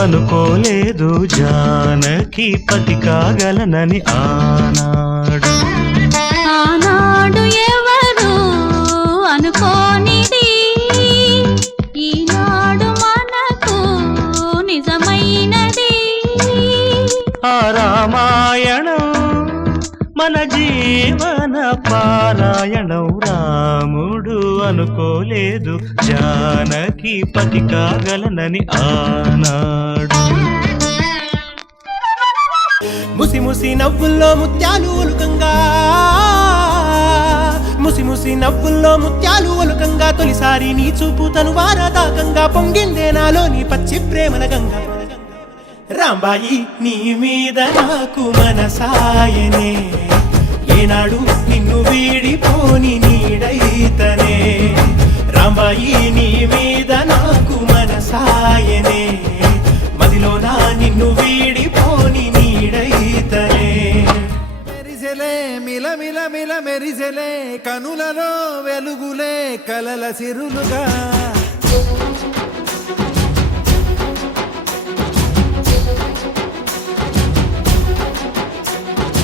అనుకోలేదు జానకి పతి కాగలనని ఆనాడు ఎవరు అనుకోనిది ఈనాడు మనకు నిజమైనది ఆ రామాయణం మన జీవన పారాయణం రాముడు అనుకోలేదు జానకి పతి కాగలనని ఆనాడు ముసి ముసి నవ్వుల్లో ముత్యాలు ఒలుకంగా ముసి ముసి నవ్వుల్లో ముత్యాలు ఒలుకంగా తొలిసారి నీ చూపు తను వారదాకంగా పొంగిందే నాలోని పచ్చి ప్రేమల గంగా రాంబాయి నీ మీద నాకు మనసాయనే ఏనాడు నిన్ను వీడిపోని నీడైతనే రాంబాయి నీ మీద నాకు మనసాయనే మదిలోనా నిన్ను వీడిపోని నీడైతనే మెరిసెలే మిల మిల మిల మెరిసెలే కనులలో వెలుగులే కలల సిరులుగా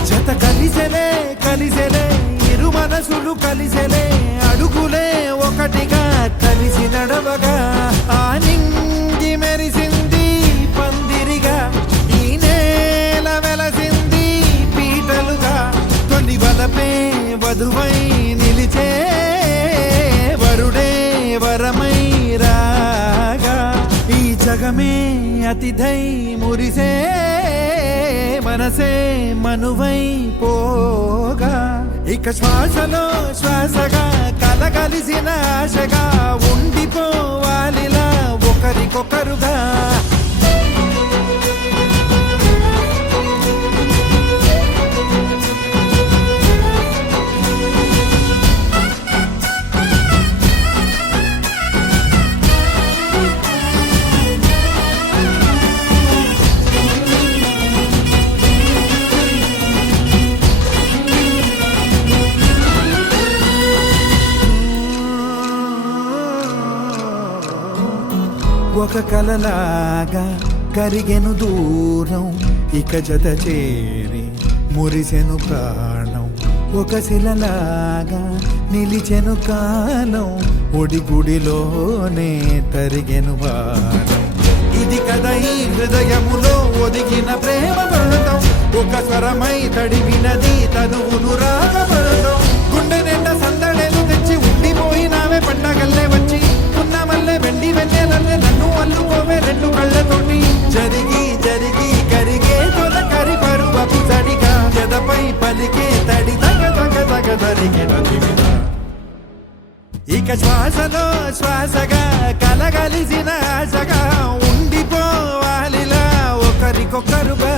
జత కలిసెలే కలిసెలే ఇరు మనసులు కలిసెలే అడుగులే ఒకటిగా కలిసి నడవగా ఆ నింగి మెరిసింది పందిరిగా ఈ నేల వెలసింది పీటలుగా తొలి వలపే వధువై నిలిచే వరుడే వరమై రాగా ఈ జగమే అతిథై మురిసే మనసే మనువై పోగా ఇక శ్వాసలో శ్వాసగా కలగలిసిన ఆశగా ఉండిపోవాలిలా ఒకరికొకరుగా ఒక కలలాగా కరిగెను దూరం ఇక జత చేరి మురిసెను ప్రాణం ఒక శిలలాగా నిలిచెను కాలం ఒడిగుడిలోనే తరిగెను వారం ఇది కదా ఈ హృదయములో ఒదిగిన ప్రేమ పడతాం ఒక స్వరమై తడివినది తనువును రాగపడతాం గుండె నిండా సందడేలు తెచ్చి ఉండిపోయినావే పండగల్లే వచ్చి ఉన్న మల్లె వెండి వెన్నెలల్లే నన్ను అల్లుకోవే రెండు కళ్ళతోటి జరిగి జరిగి కరిగే తొల కరి పరువపు సడిగా జదపై పలికే తడి తగ తగ తగ తరిగిన దివిన ఇక శ్వాసలో శ్వాసగా కలగలిసిన ఆశగా ఉండిపోవాలిలా ఒకరికొకరుగా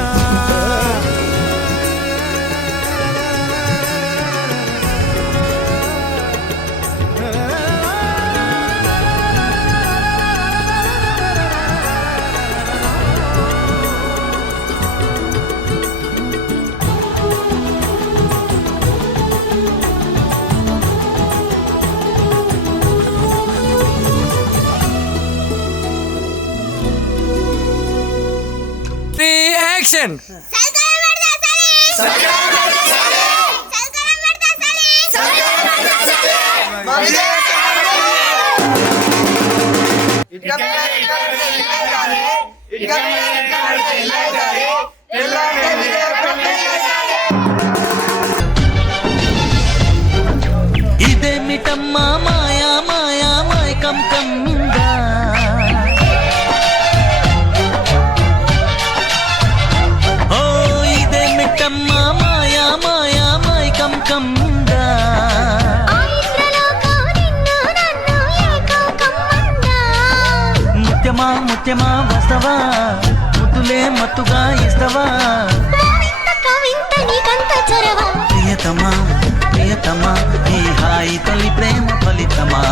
యాక్షన్ ఇదేమిటమ్మా మాయా మాయా మైకం కమ్మిందా ఓ ఇదేమిటమ్మా మాయా మాయా మైకం కమ్మిందా ముత్యమా ముత్యమా వస్తవా ముద్దులే మత్తుగా ఇస్తవా ప్రియతమా ప్రియతమా ఈ హాయి తొలి ప్రేమ ఫలితమా